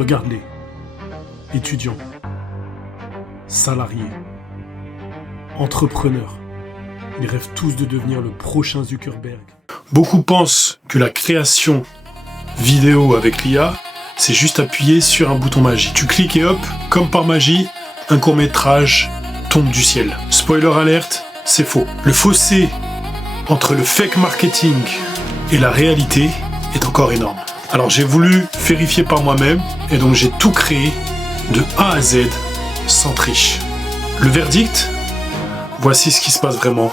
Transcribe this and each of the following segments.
Regarde-les. Étudiants, salariés, entrepreneurs. Ils rêvent tous de devenir le prochain Zuckerberg. Beaucoup pensent que la création vidéo avec l'IA, c'est juste appuyer sur un bouton magique. Tu cliques et hop, comme par magie, un court-métrage tombe du ciel. Spoiler alerte, c'est faux. Le fossé entre le fake marketing et la réalité est encore énorme. Alors j'ai voulu vérifier par moi-même et donc j'ai tout créé de A à Z sans triche. Le verdict, voici ce qui se passe vraiment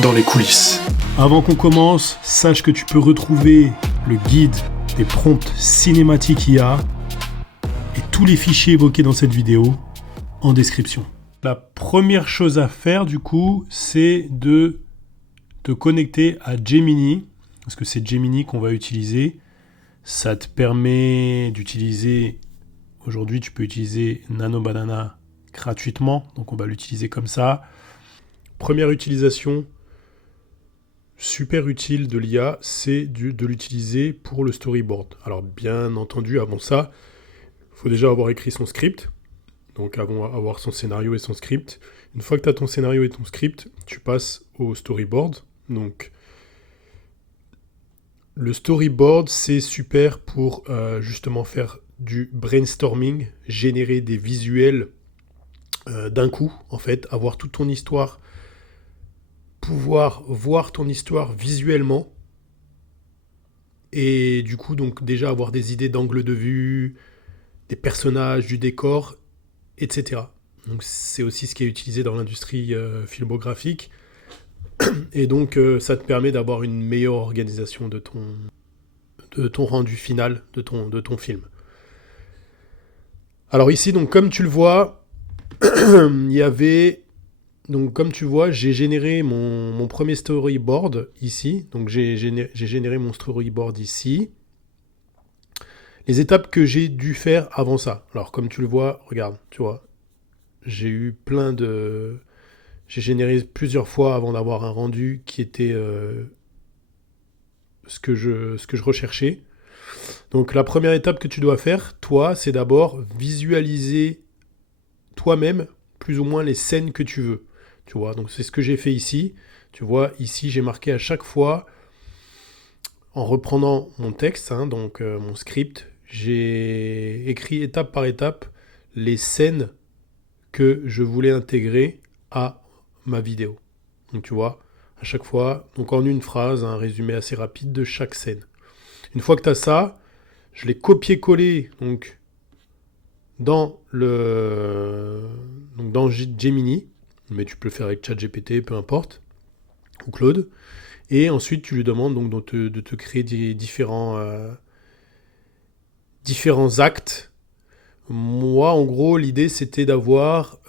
dans les coulisses. Avant qu'on commence, sache que tu peux retrouver le guide des prompts cinématiques IA et tous les fichiers évoqués dans cette vidéo en description. La première chose à faire du coup, c'est de te connecter à Gemini, parce que c'est Gemini qu'on va utiliser. Ça te permet d'utiliser, aujourd'hui tu peux utiliser Nano Banana gratuitement, donc on va l'utiliser comme ça. Première utilisation super utile de l'IA, c'est de l'utiliser pour le storyboard. Alors bien entendu, avant ça, il faut déjà avoir écrit son script, donc avoir son scénario et son script. Une fois que tu as ton scénario et ton script, tu passes au storyboard. Donc le storyboard, c'est super pour justement faire du brainstorming, générer des visuels d'un coup, en fait, avoir toute ton histoire, pouvoir voir ton histoire visuellement, et du coup, donc déjà avoir des idées d'angle de vue, des personnages, du décor, etc. Donc c'est aussi ce qui est utilisé dans l'industrie filmographique, et donc ça te permet d'avoir une meilleure organisation de ton rendu final, de ton film. Alors ici, donc comme tu le vois, il y avait... Donc comme tu vois, j'ai généré mon premier storyboard ici. Donc j'ai généré mon storyboard ici. Les étapes que j'ai dû faire avant ça. Alors comme tu le vois, regarde, tu vois, j'ai eu plein de... J'ai généré plusieurs fois avant d'avoir un rendu qui était ce que je recherchais. Donc la première étape que tu dois faire, toi, c'est d'abord visualiser toi-même plus ou moins les scènes que tu veux. Tu vois, donc c'est ce que j'ai fait ici. Tu vois, ici j'ai marqué à chaque fois, en reprenant mon texte, donc mon script, j'ai écrit étape par étape les scènes que je voulais intégrer à ma vidéo. Donc tu vois, à chaque fois, donc en une phrase, un résumé assez rapide de chaque scène. Une fois que tu as ça, je l'ai copié-collé donc dans Gemini, mais tu peux le faire avec ChatGPT, peu importe, ou Claude. Et ensuite, tu lui demandes donc de te créer des différents actes. Moi, en gros, l'idée, c'était d'avoir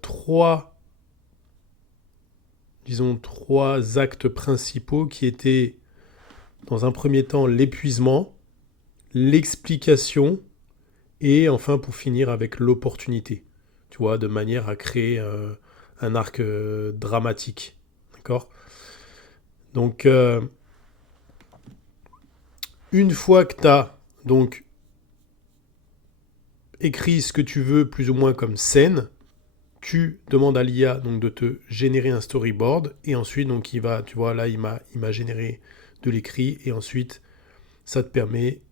trois actes principaux qui étaient, dans un premier temps, l'épuisement, l'explication, et enfin, pour finir, avec l'opportunité. Tu vois, de manière à créer un arc dramatique. D'accord ? Donc, une fois que tu as donc écrit ce que tu veux plus ou moins comme scène, tu demandes à l'IA donc de te générer un storyboard, et ensuite donc il m'a généré de l'écrit, et ensuite ça te permet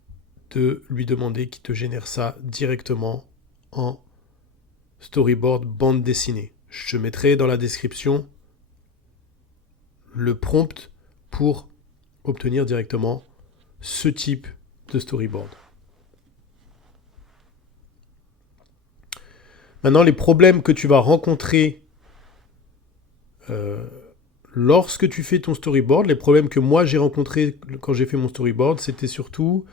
de lui demander qu'il te génère ça directement en storyboard bande dessinée. Je te mettrai dans la description le prompt pour obtenir directement ce type de storyboard. Maintenant, les problèmes que tu vas rencontrer lorsque tu fais ton storyboard, les problèmes que moi j'ai rencontrés quand j'ai fait mon storyboard, c'était surtout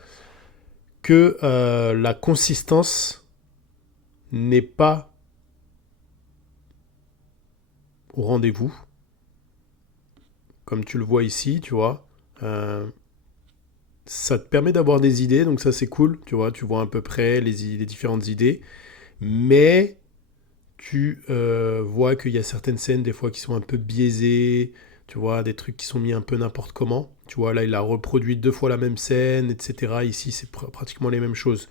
que la consistance n'est pas au rendez-vous. Comme tu le vois ici, tu vois. Ça te permet d'avoir des idées, donc ça c'est cool, tu vois à peu près les différentes idées. Mais tu vois qu'il y a certaines scènes des fois qui sont un peu biaisées, tu vois, des trucs qui sont mis un peu n'importe comment. Tu vois, là il a reproduit 2 fois la même scène, etc. Ici c'est pratiquement les mêmes choses.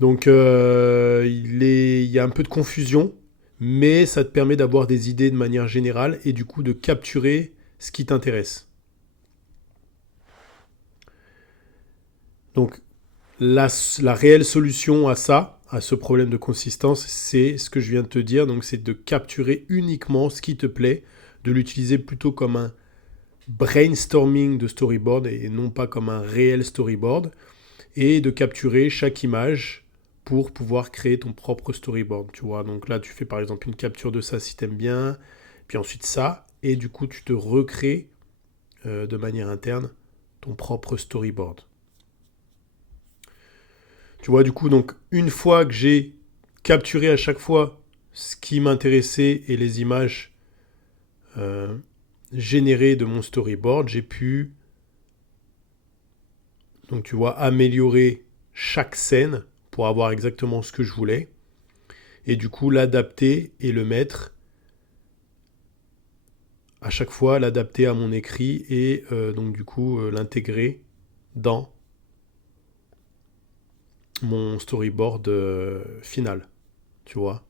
Donc il y a un peu de confusion, mais ça te permet d'avoir des idées de manière générale et du coup de capturer ce qui t'intéresse. Donc la réelle solution à ça, à ce problème de consistance, c'est ce que je viens de te dire. Donc c'est de capturer uniquement ce qui te plaît, de l'utiliser plutôt comme un brainstorming de storyboard et non pas comme un réel storyboard, et de capturer chaque image pour pouvoir créer ton propre storyboard, tu vois. Donc là, tu fais par exemple une capture de ça si t'aimes bien, puis ensuite ça, et du coup, tu te recrées de manière interne ton propre storyboard. Tu vois, du coup, donc une fois que j'ai capturé à chaque fois ce qui m'intéressait et les images générées de mon storyboard, j'ai pu, donc tu vois, améliorer chaque scène pour avoir exactement ce que je voulais. Et du coup, l'adapter et le mettre à chaque fois, l'adapter à mon écrit et donc du coup l'intégrer dans mon storyboard final, tu vois.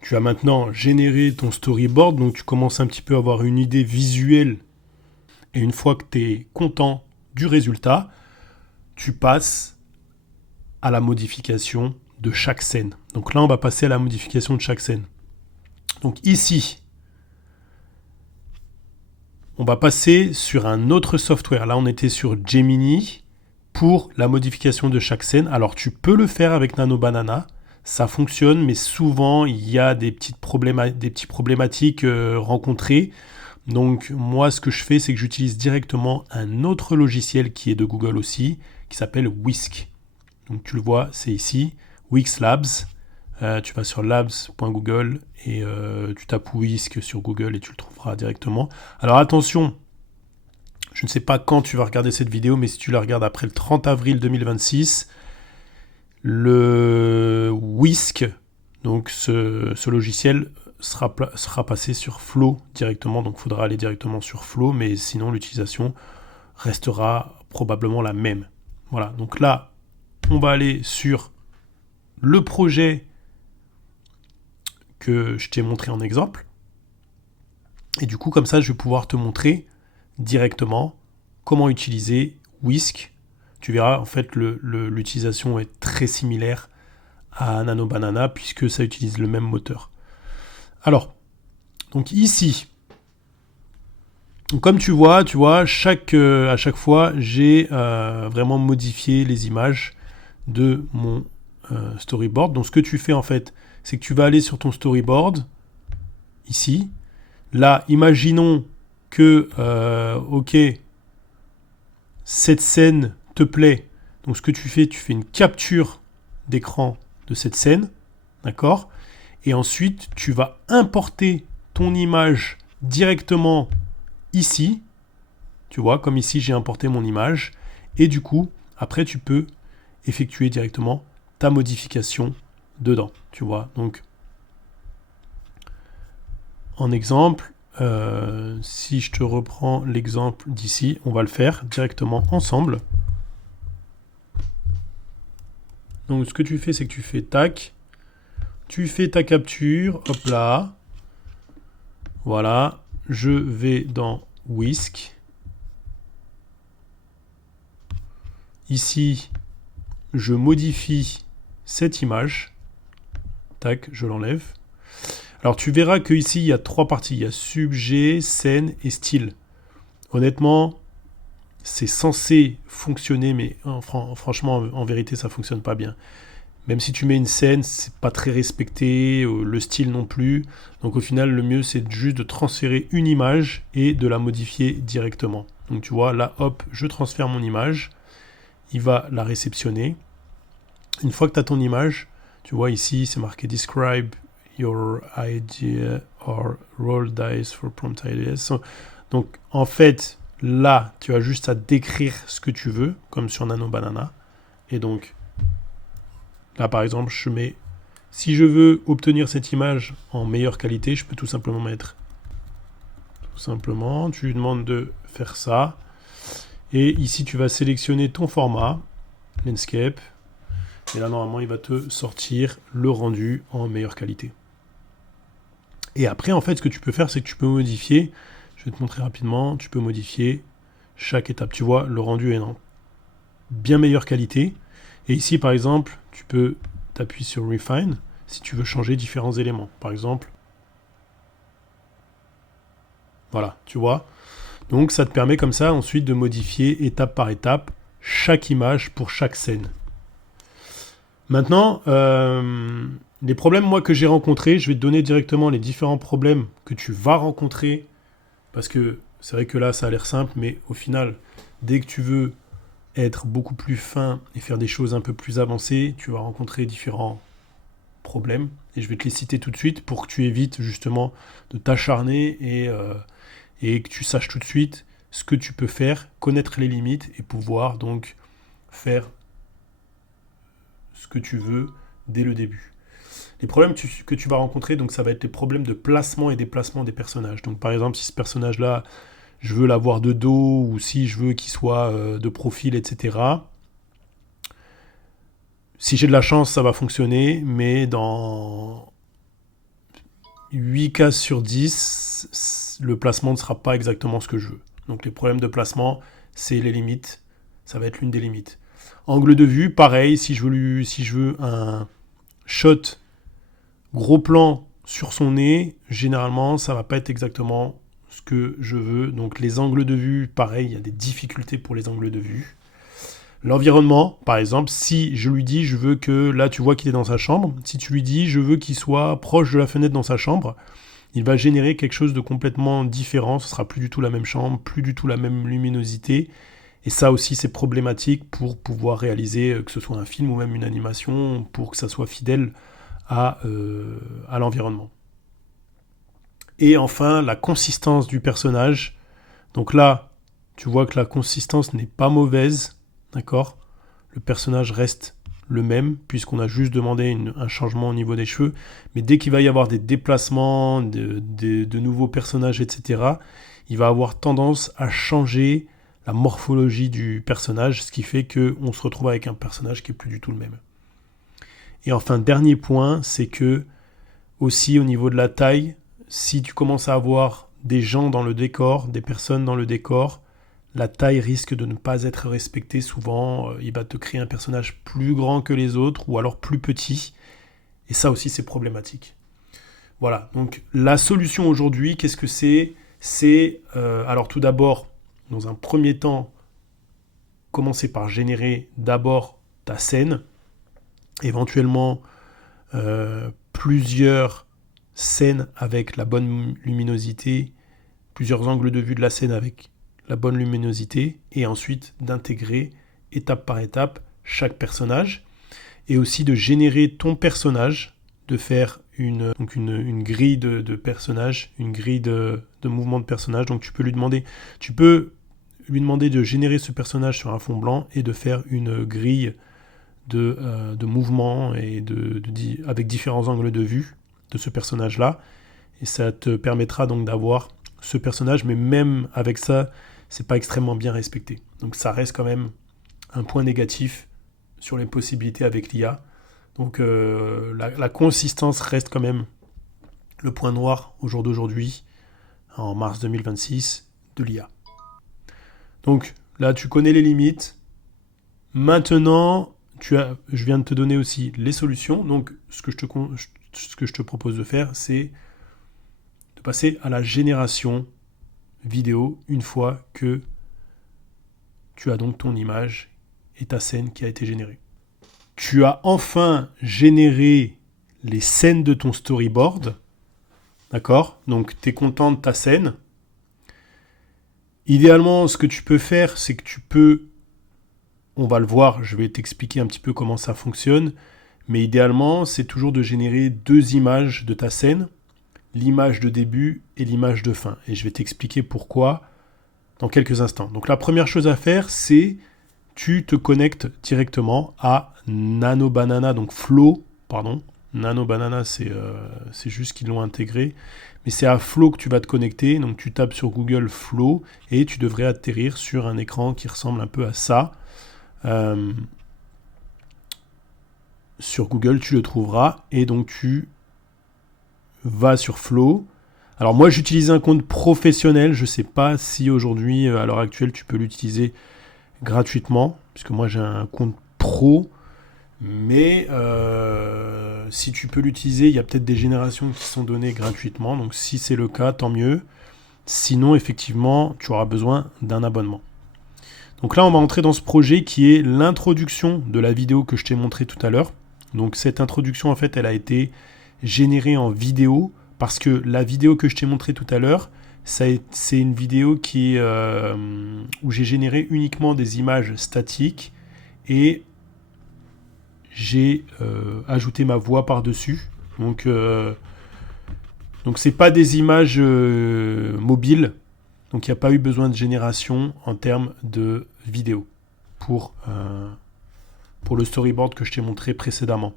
Tu as maintenant généré ton storyboard, donc tu commences un petit peu à avoir une idée visuelle. Et une fois que tu es content du résultat, tu passes à la modification de chaque scène. Donc là, on va passer à la modification de chaque scène. Donc ici, on va passer sur un autre software. Là, on était sur Gemini pour la modification de chaque scène. Alors, tu peux le faire avec Nano Banana. Ça fonctionne, mais souvent, il y a des petites problématiques rencontrées. Donc, moi, ce que je fais, c'est que j'utilise directement un autre logiciel qui est de Google aussi, qui s'appelle Whisk. Donc, tu le vois, c'est ici, Whisk Labs. Tu vas sur labs.google et tu tapes Whisk sur Google et tu le trouveras directement. Alors attention, je ne sais pas quand tu vas regarder cette vidéo, mais si tu la regardes après le 30 avril 2026, le Whisk, donc ce logiciel, sera passé sur Flow directement. Donc il faudra aller directement sur Flow, mais sinon l'utilisation restera probablement la même. Voilà, donc là, on va aller sur le projet que je t'ai montré en exemple. Et du coup, comme ça, je vais pouvoir te montrer directement comment utiliser Whisk. Tu verras, en fait, l'utilisation est très similaire à Nano Banana puisque ça utilise le même moteur. Alors, donc ici, donc comme tu vois, à chaque fois, j'ai vraiment modifié les images de mon storyboard. Donc ce que tu fais en fait, c'est que tu vas aller sur ton storyboard, ici. Là, imaginons que, ok, cette scène te plaît. Donc ce que tu fais une capture d'écran de cette scène, d'accord ? Et ensuite, tu vas importer ton image directement ici. Tu vois, comme ici, j'ai importé mon image. Et du coup, après, tu peux effectuer directement ta modification dedans. Tu vois, donc en exemple, si je te reprends l'exemple d'ici, on va le faire directement ensemble. Donc ce que tu fais, c'est que tu fais tac, tu fais ta capture, hop là, voilà, je vais dans Whisk. Ici, je modifie cette image, tac, je l'enlève. Alors tu verras que ici il y a trois parties, il y a sujet, scène et style. Honnêtement, c'est censé fonctionner, mais franchement, en vérité, ça fonctionne pas bien. Même si tu mets une scène, c'est pas très respecté, le style non plus. Donc au final, le mieux, c'est juste de transférer une image et de la modifier directement. Donc tu vois, là, hop, je transfère mon image. Il va la réceptionner. Une fois que tu as ton image, tu vois ici, c'est marqué Describe your idea or roll dice for prompt ideas. Donc en fait, là, tu as juste à décrire ce que tu veux, comme sur Nano Banana. Et donc, là par exemple, je mets, si je veux obtenir cette image en meilleure qualité, je peux tout simplement mettre, tu lui demandes de faire ça. Et ici, tu vas sélectionner ton format, landscape. Et là, normalement, il va te sortir le rendu en meilleure qualité. Et après, en fait, ce que tu peux faire, c'est que tu peux modifier, je vais te montrer rapidement, tu peux modifier chaque étape. Tu vois, le rendu est en bien meilleure qualité. Et ici, par exemple, tu peux t'appuyer sur Refine si tu veux changer différents éléments. Par exemple, voilà, tu vois. Donc, ça te permet comme ça ensuite de modifier étape par étape chaque image pour chaque scène. Maintenant, les problèmes moi que j'ai rencontrés, je vais te donner directement les différents problèmes que tu vas rencontrer, parce que c'est vrai que là ça a l'air simple, mais au final, dès que tu veux être beaucoup plus fin et faire des choses un peu plus avancées, tu vas rencontrer différents problèmes, et je vais te les citer tout de suite pour que tu évites justement de t'acharner et que tu saches tout de suite ce que tu peux faire, connaître les limites et pouvoir donc faire ce que tu veux dès le début. Les problèmes que tu vas rencontrer, donc ça va être les problèmes de placement et déplacement des personnages. Donc par exemple, si ce personnage-là, je veux l'avoir de dos, ou si je veux qu'il soit de profil, etc. Si j'ai de la chance, ça va fonctionner, mais dans 8 cas sur 10, le placement ne sera pas exactement ce que je veux. Donc les problèmes de placement, c'est les limites. Ça va être l'une des limites. Angle de vue, pareil, si je veux un shot gros plan sur son nez, généralement, ça va pas être exactement ce que je veux. Donc les angles de vue, pareil, il y a des difficultés pour les angles de vue. L'environnement, par exemple, si je lui dis, je veux que, là tu vois qu'il est dans sa chambre, si tu lui dis, je veux qu'il soit proche de la fenêtre dans sa chambre, il va générer quelque chose de complètement différent, ce sera plus du tout la même chambre, plus du tout la même luminosité, et ça aussi c'est problématique pour pouvoir réaliser, que ce soit un film ou même une animation, pour que ça soit fidèle à l'environnement. Et enfin, la consistance du personnage. Donc là, tu vois que la consistance n'est pas mauvaise, d'accord ? Le personnage reste le même, puisqu'on a juste demandé un changement au niveau des cheveux. Mais dès qu'il va y avoir des déplacements, de nouveaux personnages, etc., il va avoir tendance à changer la morphologie du personnage, ce qui fait qu'on se retrouve avec un personnage qui n'est plus du tout le même. Et enfin, dernier point, c'est que aussi au niveau de la taille, si tu commences à avoir des gens dans le décor, des personnes dans le décor, la taille risque de ne pas être respectée souvent. Il va te créer un personnage plus grand que les autres ou alors plus petit. Et ça aussi, c'est problématique. Voilà, donc la solution aujourd'hui, qu'est-ce que c'est ? C'est, alors tout d'abord, dans un premier temps, commencer par générer d'abord ta scène, éventuellement plusieurs scènes avec la bonne luminosité, plusieurs angles de vue de la scène avec la bonne luminosité, et ensuite d'intégrer étape par étape chaque personnage, et aussi de générer ton personnage, de faire une grille de personnages, une grille de mouvement de personnage. Donc tu peux lui demander de générer ce personnage sur un fond blanc et de faire une grille de mouvements et avec différents angles de vue de ce personnage-là. Et ça te permettra donc d'avoir ce personnage, mais même avec ça, c'est pas extrêmement bien respecté. Donc ça reste quand même un point négatif sur les possibilités avec l'IA. Donc la consistance reste quand même le point noir au jour d'aujourd'hui, en mars 2026, de l'IA. Donc là, tu connais les limites. Maintenant, je viens de te donner aussi les solutions. Donc ce que je te propose de faire, c'est de passer à la génération vidéo une fois que tu as donc ton image et ta scène qui a été générée. Tu as enfin généré les scènes de ton storyboard, d'accord ? Donc tu es content de ta scène. Idéalement, ce que tu peux faire, c'est que tu peux, on va le voir, je vais t'expliquer un petit peu comment ça fonctionne, mais idéalement, c'est toujours de générer 2 images de ta scène, l'image de début et l'image de fin. Et je vais t'expliquer pourquoi dans quelques instants. Donc la première chose à faire, c'est tu te connectes directement à Nano Banana, donc Flow, pardon. Nano Banana, c'est juste qu'ils l'ont intégré. Mais c'est à Flow que tu vas te connecter. Donc tu tapes sur Google Flow et tu devrais atterrir sur un écran qui ressemble un peu à ça. sur Google, tu le trouveras. Et donc, tu vas sur Flow. Alors, moi, j'utilise un compte professionnel. Je ne sais pas si aujourd'hui, à l'heure actuelle, tu peux l'utiliser gratuitement. Puisque moi, j'ai un compte pro. Mais si tu peux l'utiliser, il y a peut-être des générations qui sont données gratuitement. Donc, si c'est le cas, tant mieux. Sinon, effectivement, tu auras besoin d'un abonnement. Donc là, on va entrer dans ce projet qui est l'introduction de la vidéo que je t'ai montré tout à l'heure. Donc cette introduction, en fait, elle a été générée en vidéo parce que la vidéo que je t'ai montrée tout à l'heure, c'est une vidéo où j'ai généré uniquement des images statiques et j'ai ajouté ma voix par-dessus. Donc c'est pas des images mobiles. Donc il n'y a pas eu besoin de génération en termes de vidéo pour le storyboard que je t'ai montré précédemment.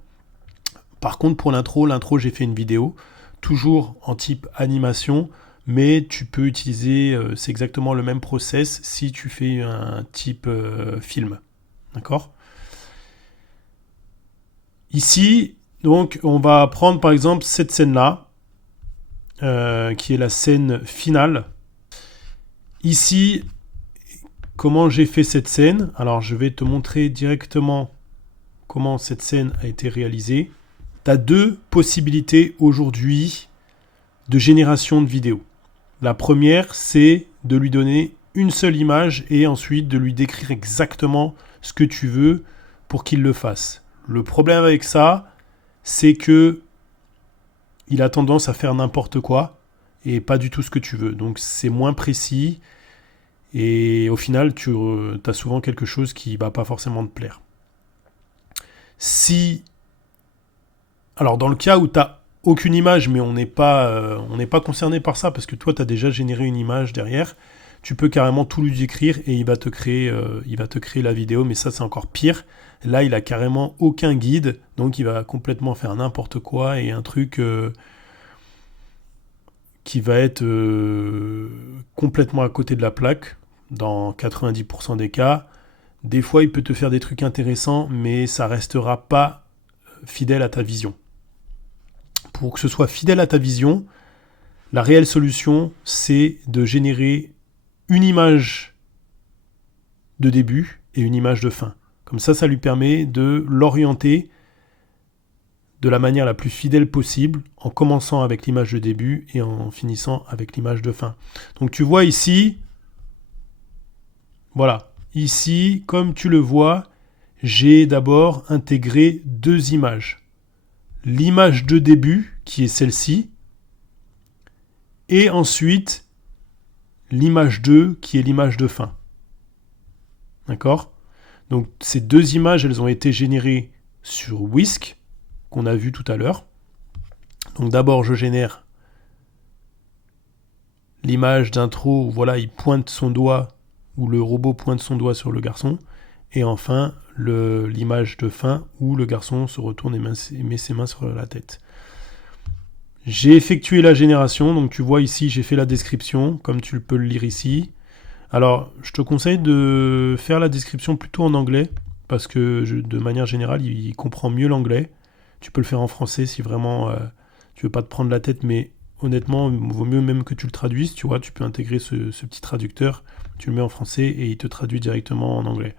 Par contre, pour l'intro, j'ai fait une vidéo, toujours en type animation, mais tu peux utiliser, c'est exactement le même process si tu fais un type film. D'accord ? Ici, donc, on va prendre par exemple cette scène-là, qui est la scène finale. Ici, comment j'ai fait cette scène ? Alors, je vais te montrer directement comment cette scène a été réalisée. Tu as deux possibilités aujourd'hui de génération de vidéo. La première, c'est de lui donner une seule image et ensuite de lui décrire exactement ce que tu veux pour qu'il le fasse. Le problème avec ça, c'est que il a tendance à faire n'importe quoi et pas du tout ce que tu veux. Donc, c'est moins précis. Et au final, tu as souvent quelque chose qui ne va pas forcément te plaire. Alors, dans le cas où tu n'as aucune image, mais on n'est pas concerné par ça, parce que toi, tu as déjà généré une image derrière, tu peux carrément tout lui décrire et il va te créer la vidéo, mais ça, c'est encore pire. Là, il a carrément aucun guide, donc il va complètement faire n'importe quoi et un truc qui va être complètement à côté de la plaque. Dans 90% des cas, des fois il peut te faire des trucs intéressants, mais ça restera pas fidèle à ta vision. Pour que ce soit fidèle à ta vision, la réelle solution, c'est de générer une image de début et une image de fin. Comme ça lui permet de l'orienter de la manière la plus fidèle possible, en commençant avec l'image de début et en finissant avec l'image de fin. Donc tu vois ici, voilà, ici, comme tu le vois, j'ai d'abord intégré deux images. L'image de début, qui est celle-ci, et ensuite l'image 2, qui est l'image de fin. D'accord ? Donc ces deux images, elles ont été générées sur Whisk, qu'on a vu tout à l'heure. Donc d'abord, je génère l'image d'intro où voilà, il pointe son doigt, où le robot pointe son doigt sur le garçon, et enfin l'image de fin où le garçon se retourne et met ses mains sur la tête. J'ai effectué la génération, donc tu vois ici j'ai fait la description, comme tu peux le lire ici. Alors je te conseille de faire la description plutôt en anglais, parce que de manière générale il comprend mieux l'anglais. Tu peux le faire en français si vraiment tu veux pas te prendre la tête, mais honnêtement, il vaut mieux même que tu le traduises, tu vois, tu peux intégrer ce petit traducteur, tu le mets en français et il te traduit directement en anglais.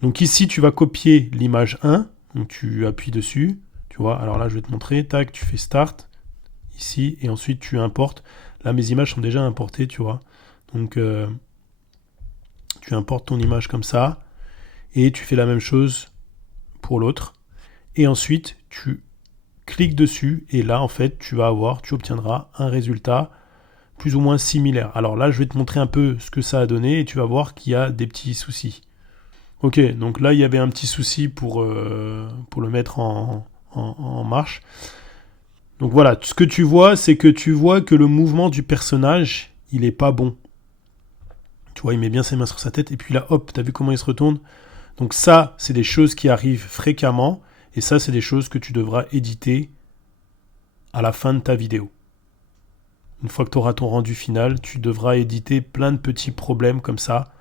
Donc ici, tu vas copier l'image 1, donc tu appuies dessus, tu vois, alors là, je vais te montrer, tac, tu fais Start, ici, et ensuite tu importes. Là, mes images sont déjà importées, tu vois, donc tu importes ton image comme ça, et tu fais la même chose pour l'autre, et ensuite, tu cliques dessus, et là, en fait, tu obtiendras un résultat plus ou moins similaire. Alors là, je vais te montrer un peu ce que ça a donné, et tu vas voir qu'il y a des petits soucis. Ok, donc là, il y avait un petit souci pour le mettre en marche. Donc voilà, ce que tu vois, c'est que tu vois que le mouvement du personnage, il est pas bon. Tu vois, il met bien ses mains sur sa tête, et puis là, hop, t'as vu comment il se retourne ? Donc ça, c'est des choses qui arrivent fréquemment, et ça, c'est des choses que tu devras éditer à la fin de ta vidéo. Une fois que tu auras ton rendu final, tu devras éditer plein de petits problèmes comme ça,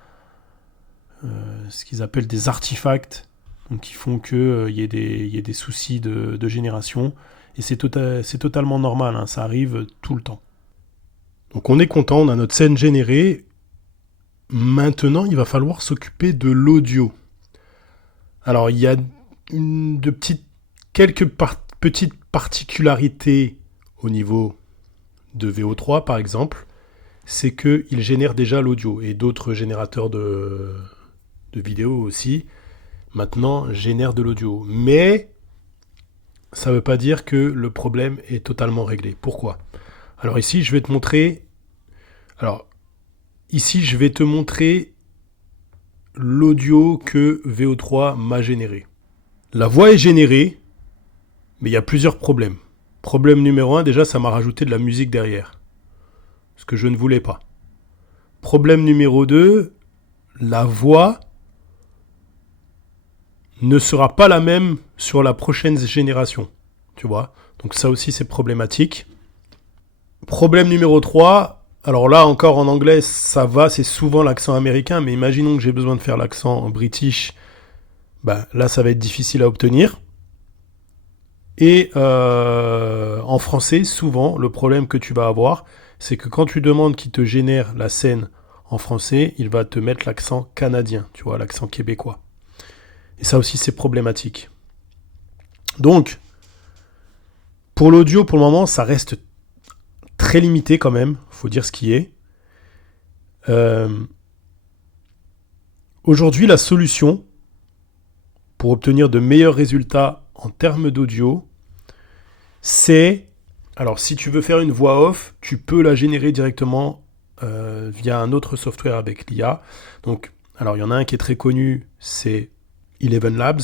ce qu'ils appellent des artefacts. donc qui font qu'il y ait des soucis de génération. Et c'est totalement normal, hein, ça arrive tout le temps. Donc on est content, on a notre scène générée. Maintenant, il va falloir s'occuper de l'audio. Alors, il y a quelques petites particularités au niveau de VO3, par exemple. C'est qu'il génère déjà l'audio. Et d'autres générateurs de vidéos aussi, maintenant, génèrent de l'audio. Mais ça ne veut pas dire que le problème est totalement réglé. Pourquoi ? Alors ici, je vais te montrer... l'audio que VO3 m'a généré. La voix est générée, mais il y a plusieurs problèmes. Problème numéro 1, déjà, ça m'a rajouté de la musique derrière. Ce que je ne voulais pas. Problème numéro 2, la voix ne sera pas la même sur la prochaine génération. Tu vois ? Donc ça aussi, c'est problématique. Problème numéro 3, alors là, encore en anglais, ça va, c'est souvent l'accent américain, mais imaginons que j'ai besoin de faire l'accent british, là, ça va être difficile à obtenir. Et en français, souvent, le problème que tu vas avoir, c'est que quand tu demandes qu'il te génère la scène en français, il va te mettre l'accent canadien, tu vois, l'accent québécois. Et ça aussi, c'est problématique. Donc, pour l'audio, pour le moment, ça reste très limité quand même, faut dire ce qui est. Aujourd'hui, la solution pour obtenir de meilleurs résultats en termes d'audio, c'est... Alors, si tu veux faire une voix off, tu peux la générer directement via un autre software avec l'IA. Donc, alors, il y en a un qui est très connu, c'est Eleven Labs.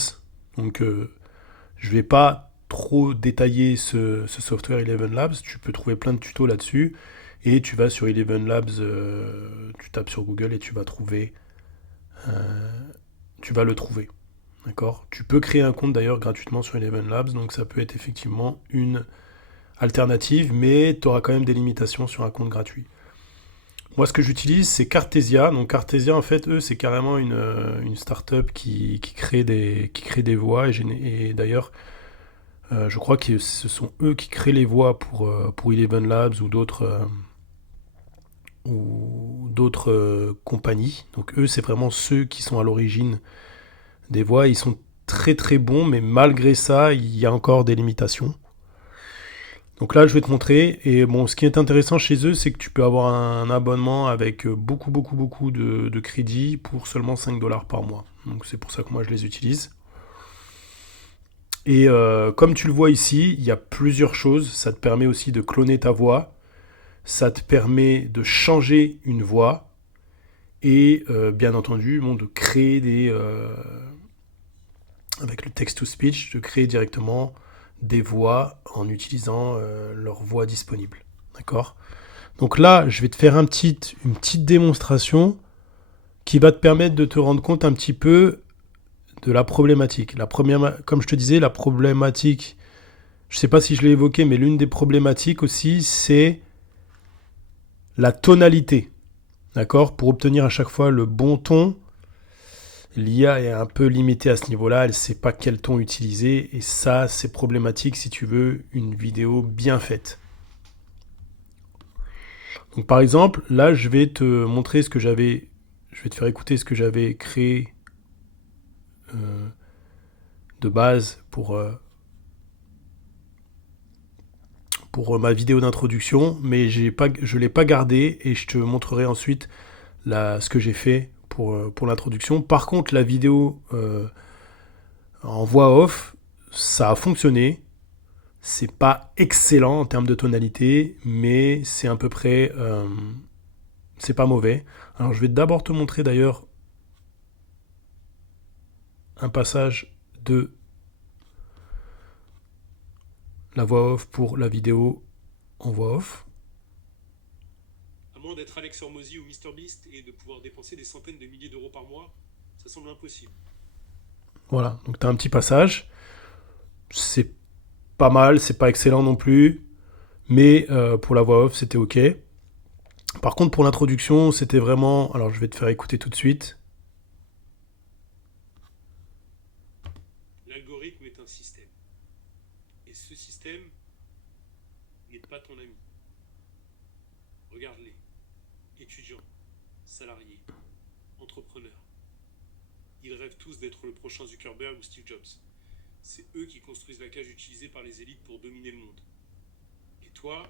Donc, je ne vais pas trop détailler ce software Eleven Labs. Tu peux trouver plein de tutos là-dessus. Et tu vas sur Eleven Labs, tu tapes sur Google et tu vas le trouver. D'accord ? Tu peux créer un compte d'ailleurs gratuitement sur Eleven Labs, donc ça peut être effectivement une alternative, mais tu auras quand même des limitations sur un compte gratuit. Moi, ce que j'utilise, c'est Cartesia. Donc Cartesia, en fait, eux, c'est carrément une start-up qui crée des voix. Et d'ailleurs, je crois que ce sont eux qui créent les voix pour Eleven Labs ou d'autres compagnies. Donc eux, c'est vraiment ceux qui sont à l'origine des voix. Ils sont très très bons, mais malgré ça, il y a encore des limitations. Donc là, je vais te montrer. Et bon, ce qui est intéressant chez eux, c'est que tu peux avoir un abonnement avec beaucoup de crédits pour seulement 5$ par mois. Donc c'est pour ça que moi, je les utilise. Et comme tu le vois ici, il y a plusieurs choses. Ça te permet aussi de cloner ta voix. Ça te permet de changer une voix. Et bien entendu, de créer avec le text-to-speech, de créer directement des voix en utilisant leur voix disponible. D'accord ? Donc là, je vais te faire une petite démonstration qui va te permettre de te rendre compte un petit peu de la problématique. Comme je te disais, la problématique, je ne sais pas si je l'ai évoqué, mais l'une des problématiques aussi, c'est la tonalité. D'accord ? Pour obtenir à chaque fois le bon ton, l'IA est un peu limitée à ce niveau-là, elle ne sait pas quel ton utiliser, et ça, c'est problématique si tu veux une vidéo bien faite. Donc par exemple, là, je vais te montrer je vais te faire écouter ce que j'avais créé de base pour ma vidéo d'introduction, mais je ne l'ai pas gardé, et je te montrerai ensuite ce que j'ai fait pour l'introduction. Par contre, la vidéo en voix off, ça a fonctionné. C'est pas excellent en termes de tonalité, mais c'est à peu près... c'est pas mauvais. Alors, je vais d'abord te montrer d'ailleurs un passage de la voix off pour la vidéo en voix off. À moins d'être Alex Hormozy ou MrBeast et de pouvoir dépenser des centaines de milliers d'euros par mois, ça semble impossible. Voilà, donc tu as un petit passage. C'est pas mal, c'est pas excellent non plus, mais pour la voix off, c'était ok. Par contre, pour l'introduction, c'était vraiment... Alors, je vais te faire écouter tout de suite. l'algorithme est un système. Et ce système n'est pas ton ami. Regarde-les. Étudiants, salariés, entrepreneurs. Ils rêvent tous d'être le prochain Zuckerberg ou Steve Jobs. C'est eux qui construisent la cage utilisée par les élites pour dominer le monde. Et toi...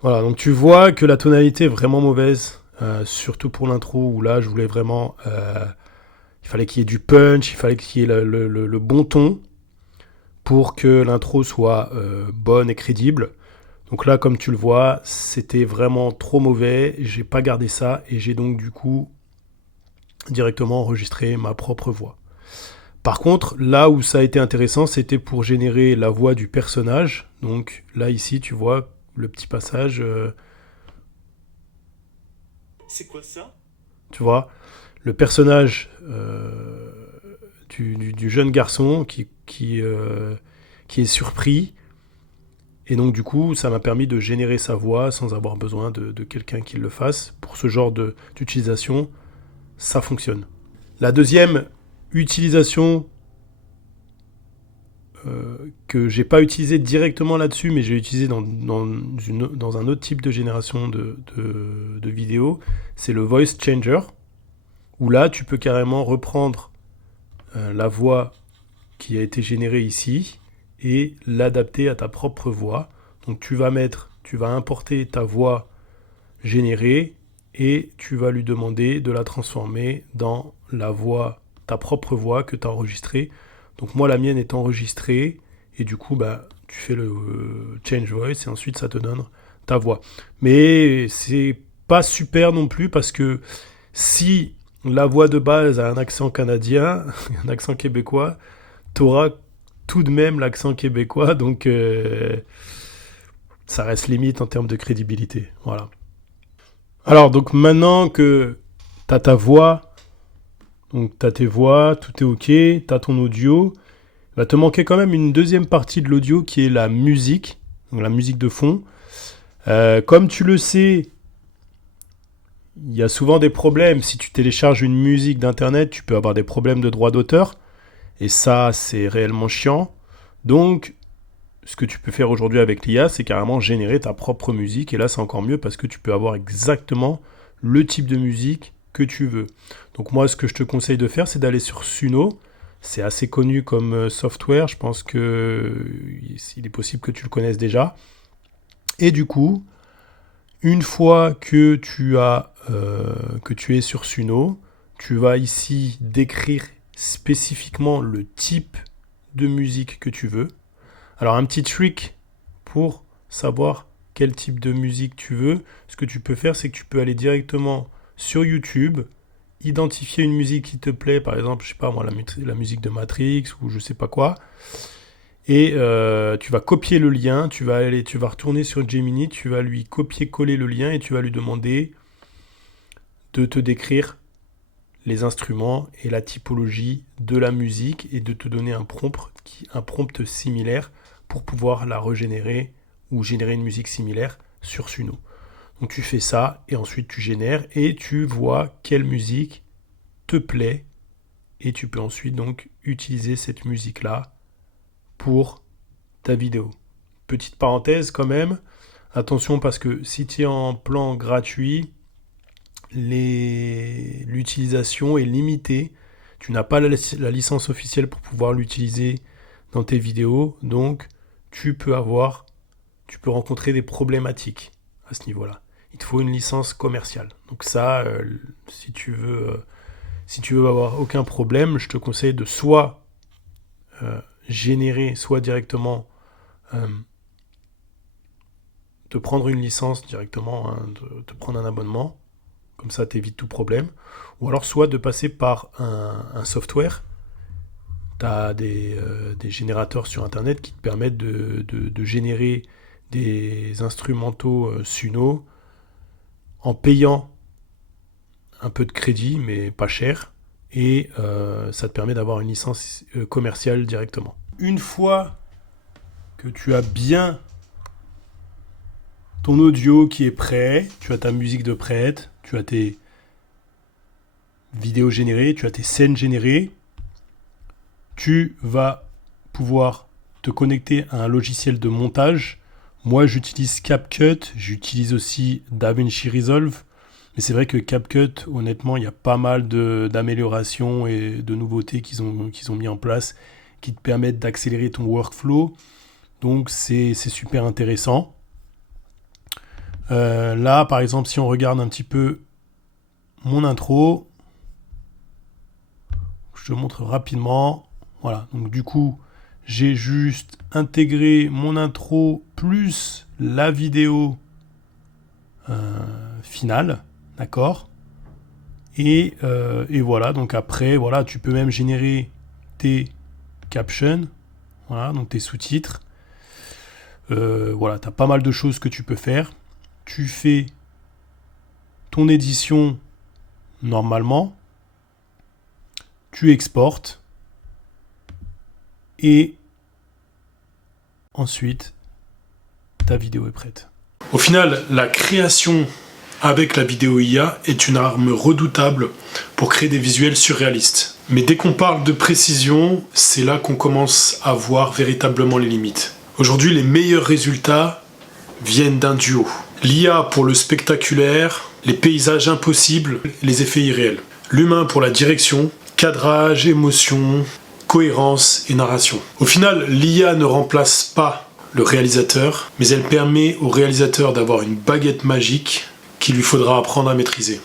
Voilà, donc tu vois que la tonalité est vraiment mauvaise, surtout pour l'intro, où là, je voulais vraiment... il fallait qu'il y ait du punch, il fallait qu'il y ait le bon ton pour que l'intro soit bonne et crédible. Donc là, comme tu le vois, c'était vraiment trop mauvais, j'ai pas gardé ça, et j'ai donc du coup directement enregistré ma propre voix. Par contre, là où ça a été intéressant, c'était pour générer la voix du personnage. Donc là, ici, tu vois le petit passage. C'est quoi ça ? Tu vois, le personnage du jeune garçon qui est surpris. Et donc, du coup, ça m'a permis de générer sa voix sans avoir besoin de quelqu'un qui le fasse. Pour ce genre d'utilisation, ça fonctionne. La deuxième utilisation que j'ai pas utilisé directement là-dessus, mais j'ai utilisé dans un autre type de génération de vidéos, c'est le voice changer, où là, tu peux carrément reprendre la voix qui a été générée ici et l'adapter à ta propre voix. Donc tu vas importer ta voix générée et tu vas lui demander de la transformer dans ta propre voix que tu as enregistrée. Donc moi, la mienne est enregistrée et du coup, tu fais le change voice et ensuite ça te donne ta voix. Mais c'est pas super non plus parce que si la voix de base a un accent canadien, un accent québécois, tu auras tout de même l'accent québécois, donc ça reste limite en termes de crédibilité. Voilà. Alors, donc maintenant que tu as ta voix, donc tu as tes voix, tout est OK, tu as ton audio, il va te manquer quand même une deuxième partie de l'audio qui est la musique, donc la musique de fond. Comme tu le sais, il y a souvent des problèmes. Si tu télécharges une musique d'internet, tu peux avoir des problèmes de droit d'auteur. Et ça, c'est réellement chiant. Donc, ce que tu peux faire aujourd'hui avec l'IA, c'est carrément générer ta propre musique. Et là, c'est encore mieux parce que tu peux avoir exactement le type de musique que tu veux. Donc moi, ce que je te conseille de faire, c'est d'aller sur Suno. C'est assez connu comme software. Je pense qu'il est possible que tu le connaisses déjà. Et du coup, une fois que tu es sur Suno, tu vas ici décrire spécifiquement le type de musique que tu veux. Alors un petit trick pour savoir quel type de musique tu veux, ce que tu peux faire, c'est que tu peux aller directement sur YouTube, identifier une musique qui te plaît, par exemple, je sais pas moi, la musique de Matrix ou je sais pas quoi, et tu vas copier le lien, tu vas retourner sur Gemini, tu vas lui copier-coller le lien et tu vas lui demander de te décrire les instruments et la typologie de la musique et de te donner un prompt similaire pour pouvoir la régénérer ou générer une musique similaire sur Suno. Donc tu fais ça et ensuite tu génères et tu vois quelle musique te plaît et tu peux ensuite donc utiliser cette musique-là pour ta vidéo. Petite parenthèse quand même, attention parce que si tu es en plan gratuit, l'utilisation est limitée. Tu n'as pas la licence officielle pour pouvoir l'utiliser dans tes vidéos, donc tu peux rencontrer des problématiques à ce niveau-là. Il te faut une licence commerciale. Donc ça, si tu veux avoir aucun problème, je te conseille de soit générer, soit directement de prendre une licence directement, de prendre un abonnement. Comme ça, tu évites tout problème. Ou alors, soit de passer par un software. Tu as des générateurs sur Internet qui te permettent de générer des instrumentaux Suno en payant un peu de crédit, mais pas cher. Et ça te permet d'avoir une licence commerciale directement. Une fois que tu as bien ton audio qui est prêt, tu as ta musique de prête, tu as tes vidéos générées, tu as tes scènes générées, tu vas pouvoir te connecter à un logiciel de montage. Moi, j'utilise CapCut, j'utilise aussi DaVinci Resolve. Mais c'est vrai que CapCut, honnêtement, il y a pas mal d'améliorations et de nouveautés qu'ils ont mis en place qui te permettent d'accélérer ton workflow. Donc, c'est super intéressant. Là, par exemple, si on regarde un petit peu mon intro, je te montre rapidement. Voilà, donc du coup, j'ai juste intégré mon intro plus la vidéo finale. D'accord. Et voilà, donc après, voilà, tu peux même générer tes captions, voilà, donc tes sous-titres. Voilà, tu as pas mal de choses que tu peux faire. Tu fais ton édition normalement, tu exportes et ensuite ta vidéo est prête. Au final, la création avec la vidéo IA est une arme redoutable pour créer des visuels surréalistes. Mais dès qu'on parle de précision, c'est là qu'on commence à voir véritablement les limites. Aujourd'hui, les meilleurs résultats viennent d'un duo. L'IA pour le spectaculaire, les paysages impossibles, les effets irréels. L'humain pour la direction, cadrage, émotion, cohérence et narration. Au final, l'IA ne remplace pas le réalisateur, mais elle permet au réalisateur d'avoir une baguette magique qu'il lui faudra apprendre à maîtriser.